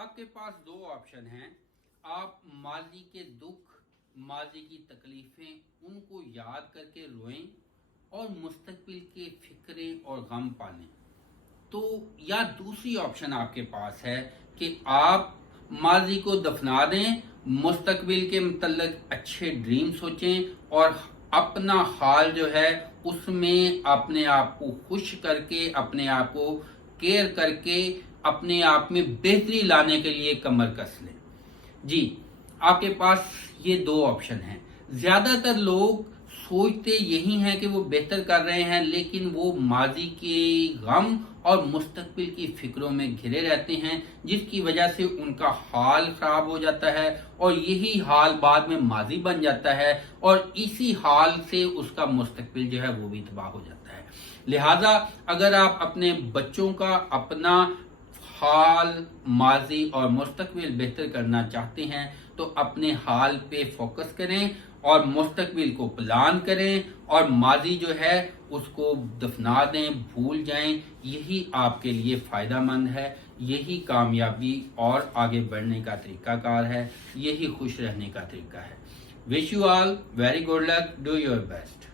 آپ کے پاس دو آپشن ہیں. آپ ماضی کے دکھ، ماضی کی تکلیفیں ان کو یاد کر کے روئیں اور مستقبل کے فکریں اور غم پالیں. تو یا دوسری آپشن آپ کے پاس ہے کہ آپ ماضی کو دفنا دیں، مستقبل کے متعلق اچھے ڈریم سوچیں اور اپنا حال جو ہے اس میں اپنے آپ کو خوش کر کے، اپنے آپ کو کیئر کر کے، اپنے آپ میں بہتری لانے کے لیے کمر کس لیں. جی، آپ کے پاس یہ دو آپشن ہیں. زیادہ تر لوگ سوچتے یہی ہیں کہ وہ بہتر کر رہے ہیں، لیکن وہ ماضی کے غم اور مستقبل کی فکروں میں گھرے رہتے ہیں، جس کی وجہ سے ان کا حال خراب ہو جاتا ہے اور یہی حال بعد میں ماضی بن جاتا ہے اور اسی حال سے اس کا مستقبل جو ہے وہ بھی تباہ ہو جاتا ہے. لہذا اگر آپ اپنے بچوں کا اپنا حال، ماضی اور مستقبل بہتر کرنا چاہتے ہیں تو اپنے حال پہ فوکس کریں اور مستقبل کو پلان کریں اور ماضی جو ہے اس کو دفنا دیں، بھول جائیں. یہی آپ کے لیے فائدہ مند ہے، یہی کامیابی اور آگے بڑھنے کا طریقہ کار ہے، یہی خوش رہنے کا طریقہ ہے. Wish you all very good luck. Do your best.